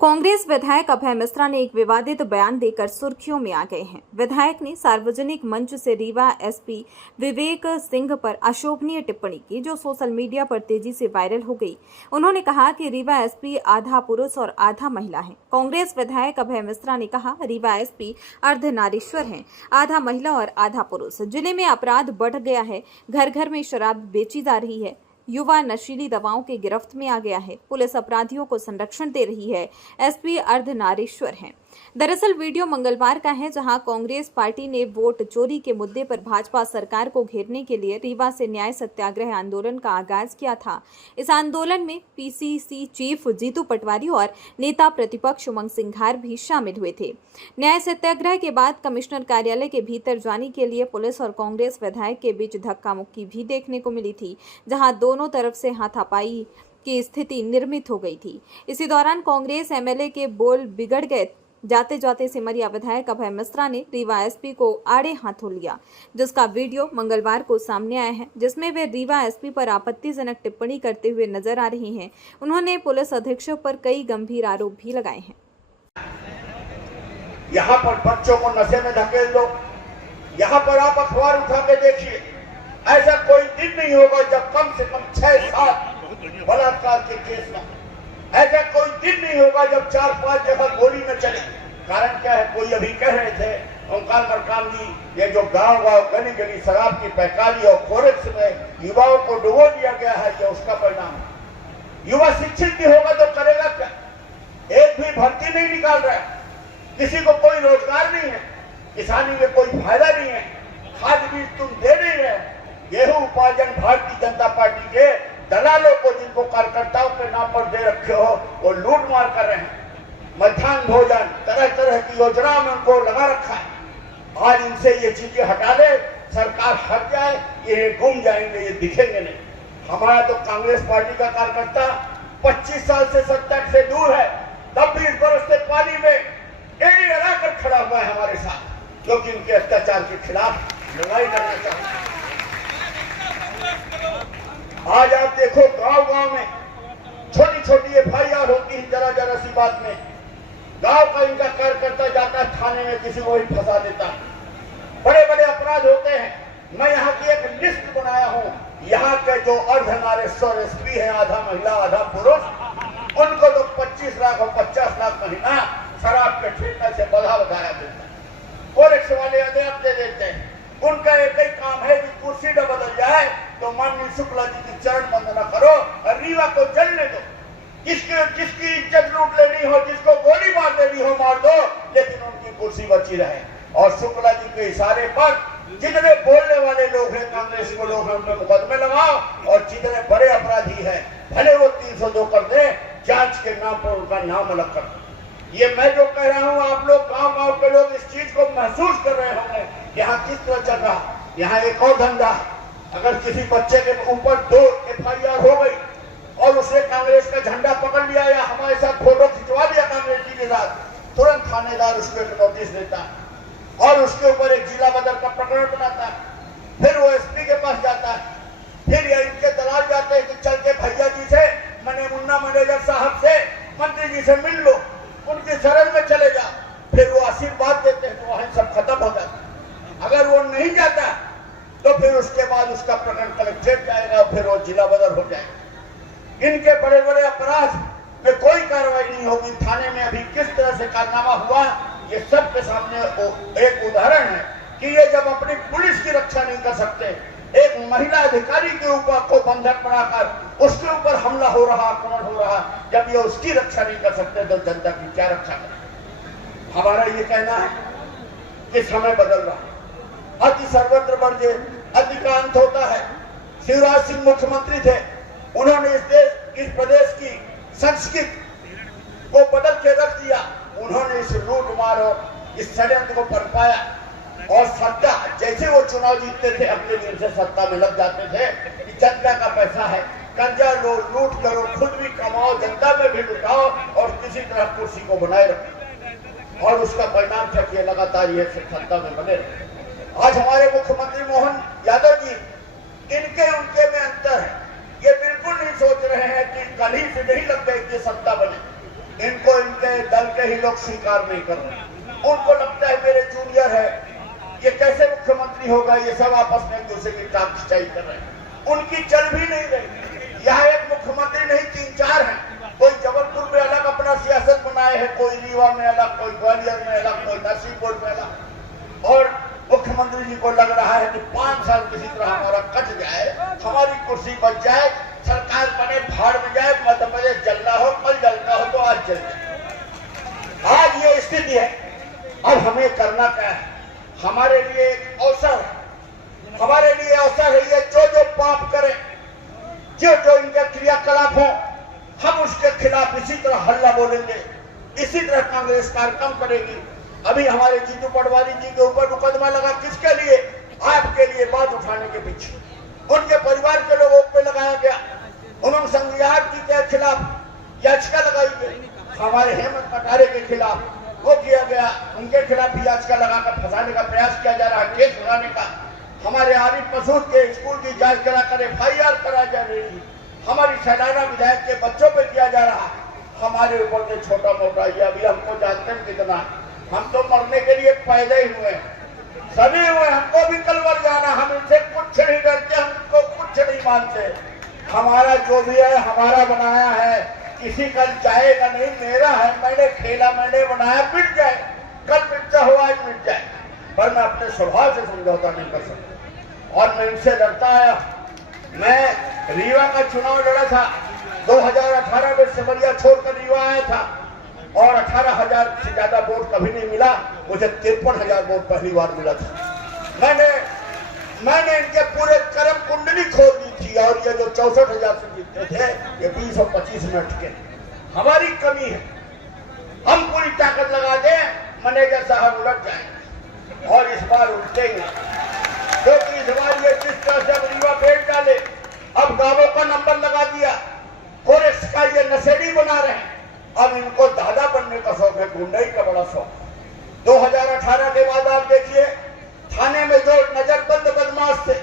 कांग्रेस विधायक अभय मिश्रा ने एक विवादित बयान देकर सुर्खियों में आ गए हैं। विधायक ने सार्वजनिक मंच से रीवा एसपी विवेक सिंह पर अशोभनीय टिप्पणी की, जो सोशल मीडिया पर तेजी से वायरल हो गई। उन्होंने कहा कि रीवा एसपी आधा पुरुष और आधा महिला है। कांग्रेस विधायक अभय मिश्रा ने कहा, रीवा एसपी अर्धनारीश्वर हैं, आधा महिला और आधा पुरुष। जिले में अपराध बढ़ गया है, घर घर में शराब बेची जा रही है, युवा नशीली दवाओं के गिरफ्त में आ गया है, पुलिस अपराधियों को संरक्षण दे रही है, एसपी अर्धनारीश्वर हैं। दरअसल वीडियो मंगलवार का है, जहां कांग्रेस पार्टी ने वोट चोरी के मुद्दे पर भाजपा सरकार को घेरने के लिए रीवा से न्याय सत्याग्रह आंदोलन का आगाज किया था। इस आंदोलन में पीसीसी चीफ जीतू पटवारी और नेता प्रतिपक्ष उमंग सिंघार भी शामिल हुए थे। न्याय सत्याग्रह के बाद कमिश्नर कार्यालय के भीतर जाने के लिए पुलिस और कांग्रेस विधायक के बीच धक्का मुक्की भी देखने को मिली थी, जहां दोनों तरफ से हाथापाई की स्थिति निर्मित हो गई थी। इसी दौरान कांग्रेस एमएलए के बोल बिगड़ गए। जाते जाते सिमरिया विधायक अभय मिश्रा ने रीवा एसपी को आड़े हाथों लिया, जिसका वीडियो मंगलवार को सामने आया है, जिसमें वे रीवा एसपी पर आपत्तिजनक टिप्पणी करते हुए नजर आ रही हैं। उन्होंने पुलिस अधीक्षक पर कई गंभीर आरोप भी लगाए हैं। यहाँ पर बच्चों को नशे में धकेल दो, यहाँ पर आप अखबार उठा के देखिए, ऐसा कोई दिन नहीं होगा जब कम से कम 6-7 बलात्कार के केस में, ऐसा कोई दिन नहीं होगा जब 4-5 जगह गोली में चले। कारण क्या है? कोई अभी कह रहे थे ओंकार मरकाम जी, ये जो गांव गली गली शराब की पैकारी और फोरेक्स में युवाओं को डुबो दिया गया है, ये उसका परिणाम है। युवा शिक्षित भी होगा तो करेगा क्या? एक भी भर्ती नहीं निकाल रहा है, किसी को कोई रोजगार नहीं है, किसानी में कोई फायदा नहीं है, खाद बीज तुम दे नहीं रहे। गेहूं उपार्जन भारतीय जनता पार्टी के दलालों को, जिनको कार्यकर्ताओं के नाम पर दे रखे हो, वो लूट मार कर रहे हैं। मध्याह्न भोजन, तरह तरह की योजना में उनको लगा रखा है। आज इनसे ये चीजें हटा दे, सरकार हट जाए, ये गुम जाएंगे, ये दिखेंगे नहीं। हमारा तो कांग्रेस पार्टी का कार्यकर्ता 25 साल से सत्ता से दूर है, तब भी इस बरस से पानी में एड़ी लगाकर खड़ा हुआ है हमारे साथ, क्योंकि इनके अत्याचार के खिलाफ लड़ाई करना चाहता है। आज आप देखो गांव-गांव में छोटी-छोटी एफआईआर होती है, जरा सी बात में गांव का इनका कार्यकर्ता जाता है थाने में, किसी को भी फंसा देता है। बड़े-बड़े अपराध होते हैं। मैं यहाँ की एक लिस्ट बनाया हूँ, यहाँ के जो अर्धनारीश्वर एसपी है, आधा महिला आधा पुरुष, उनको तो 25 लाख और 50 लाख महीना शराब के ठेका से बधा बताया देता है। फोरेक्स वाले अध्यक्ष दे देते हैं। उनका एक ही काम है कि कुर्सी न बदल जाए तो माननीय शुक्ला जी की चरण वंदना करो और रीवा को जलने दो। जिसकी इज्जत लूट लेनी हो, जिसको गोली मार देनी हो, मार दो, लेकिन उनकी कुर्सी बची रहे। और शुक्ला जी के इशारे पर जितने बोलने वाले लोग हैं, कांग्रेस को लोग हैं, उनमें मुकदमे लगाओ, और जितने बड़े अपराधी हैं भले वो 302 कर दे, जांच के नाम पर उनका नाम अलग कर दो। ये मैं जो कह रहा हूँ, आप लोग गांव-गांव के लोग इस चीज को महसूस कर रहे होंगे, यहाँ किस तरह चल रहा। यहाँ एक और धंधा, अगर किसी बच्चे के ऊपर 2 एफआईआर हो गई और उसने कांग्रेस का झंडा पकड़ लिया या हमारे साथ फोटो खिंचवा लिया कांग्रेस जी के साथ, तुरंत थानेदार उसको एक नोटिस देता है और उसके ऊपर एक जिला बदल का प्रकरण बनाता है। फिर वो एसपी के पास जाता है, फिर ये इनके दलाल जाते हैं कि चल के भैया जी से, मैंने मुन्ना मैनेजर साहब से, मंत्री जी से मिल लो, उनकी शरण में चले जा। फिर वो आशीर्वाद देते हैं, तो वहीं सब खत्म हो जाता है। अगर वो नहीं जाता तो फिर उसके बाद उसका प्रकरण कलेक्ट्रेट जाएगा, फिर वो जिला बदल हो जाएगा। इनके बड़े बड़े अपराध में कोई कार्रवाई नहीं होगी। थाने में अभी किस तरह से कारनामा हुआ, ये सब के सामने एक उदाहरण है कि ये जब अपनी पुलिस की रक्षा नहीं कर सकते, एक महिला अधिकारी के ऊपर को बंधक बनाकर उसके ऊपर हमला हो रहा, आक्रमण हो रहा, जब ये उसकी रक्षा नहीं कर सकते तो जनता की क्या रक्षा करें। हमारा ये कहना है कि समय बदल रहा है, अति सर्वत्र वर्ज्य अति का अंत होता है। शिवराज सिंह मुख्यमंत्री थे, उन्होंने इस प्रदेश की संस्कृति को बदल के रख दिया। उन्होंने इस लूट मार और इस षड्यंत्र को पनपाया, और सत्ता, जैसे वो चुनाव जीतते थे अगले दिन से सत्ता में लग जाते थे कि जनता का पैसा है, कर्जा लो, लूट करो, खुद भी कमाओ, जनता में भी लुटाओ और किसी तरह कुर्सी को बनाए रखो। और उसका परिणाम था कि लगातार ये सत्ता में बने रहे। आज हमारे मुख्यमंत्री मोहन यादव जी, इनके उनके में अंतर है। ये बिल्कुल नहीं सोच रहे हैं कि कल ही से नहीं लग गए कि सत्ता बने। इनको इनके दल के ही लोग स्वीकार नहीं कर रहे। उनको लगता है मेरे जूनियर है, ये कैसे मुख्यमंत्री होगा, ये सब आपस में एक दूसरे की टाक खिंचाई कर रहे हैं। उनकी चल भी नहीं रही। यहाँ एक मुख्यमंत्री नहीं 3-4 हैं। कोई जबलपुर में अलग अपना सियासत बनाए है, कोई रीवा में अलग, कोई ग्वालियर में अलग, कोई नरसिंहपुर में अलग। और मुख्यमंत्री जी को लग रहा है कि 5 साल किसी तरह हमारा कट जाए, हमारी कुर्सी बच जाए, सरकार बने, भाड़ में जाए, मध्य प्रदेश जलना हो, कल जलना हो तो आज जल जाए। आज ये स्थिति है। अब हमें करना क्या है? हमारे लिए एक अवसर है, हमारे लिए अवसर है। ये जो पाप करें, जो इनके क्रियाकलाप हो, हम उसके खिलाफ इसी तरह हल्ला बोलेंगे, इसी तरह कांग्रेस कार्यक्रम करेगी। अभी हमारे जीतू पटवारी जी के ऊपर मुकदमा लगा, किसके लिए? आपके लिए, बात उठाने के पीछे उनके परिवार के लोगों पे लगाया गया। उमंग संघियार जी के खिलाफ याचिका लगाई गई, हमारे हेमंत कटारे के खिलाफ वो किया गया, उनके खिलाफ भी याचिका लगाकर फंसाने का प्रयास किया जा रहा है, केस लगाने का। हमारे आरिफ मसूद के स्कूल की जांच कराकर FIR कराई जा रही है। हमारी सैलाना विधायक के बच्चों पे किया जा रहा है। हमारे ऊपर के छोटा मोटा ये अभी हमको जानते हैं कितना, हम तो मरने के लिए पैदा ही हुए, सभी हुए, हमको भी कल मर जाना। हम इनसे कुछ नहीं डरते, हमको कुछ नहीं मानते। हमारा जो भी है हमारा बनाया है, किसी कल जाएगा नहीं, मेरा है, मैंने खेला, मैंने बनाया, मिट जाए, कल मिटता हो, आज मिट जाए। पर मैं अपने स्वभाव से समझौता नहीं कर सकता और मैं इनसे लड़ता आया। मैं रीवा का चुनाव लड़ा था 2018 में, सिमरिया छोड़कर रीवा आया था और 18,000 से ज्यादा वोट कभी नहीं मिला, मुझे 53,000 वोट पहली बार मिला था। मैंने इनके पूरे कर्म कुंडली खोल दी थी और ये जो 64,000 से जीतते थे, ये 20 और 25 में अटके। हमारी कमी है, हम पूरी ताकत लगा दें, मैनेजर साहब उलट जाएंगे और इस बार उलटेंगे, क्योंकि इस बार ये जिस तरह से अब रीवा बेच डाले, अब गांवों का नंबर लगा दिया, कोरेक्स का ये नशेड़ी बना रहे हैं। अब इनको दादा बनने का शौक है, गुंडाई का बड़ा शौक। 2018 के बाद आप देखिए, थाने में जो नजरबंद बदमाश थे,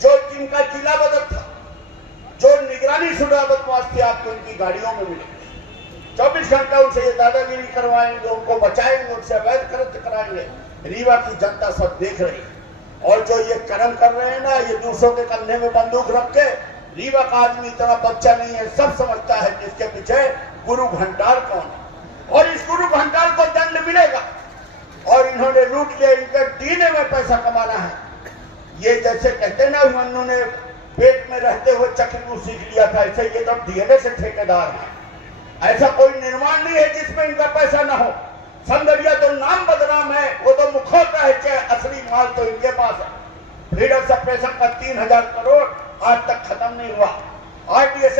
जो जिनका जिला बदल था, जो निगरानी शुदा बदमाश थे, आपको उनकी गाड़ियों में मिलेंगे। 24 घंटा उनसे ये दादागिरी करवाएंगे, उनको बचाएंगे, उनसे अवैध कृत्य कराएंगे। रीवा की जनता सब देख रही है। और जो ये कर्म कर रहे हैं ना, ये दूसरों के कंधे में बंदूक रख के, रीवा का आदमी इतना बच्चा नहीं है, सब समझता है कि इसके पीछे गुरु घंटाल कौन है और इस गुरु घंटाल को दंड मिलेगा। और इन्होंने लूट लिया, इनका डीएनए में पैसा कमाना है। ये जैसे कहते हैं ना, अभिमन्यु ने पेट में रहते हुए चक्रव्यूह सीख लिया था, ऐसे ये तो डीएनए से ठेकेदार है। ऐसा कोई निर्माण नहीं है जिसमें इनका पैसा ना हो। संगरिया तो नाम बदनाम है, वो तो मुखौटा है, चाहे असली माल तो इनके पास है। फ्रीडम सप्रेशन का 3,000 करोड़ आज तक खत्म नहीं हुआ। RDSS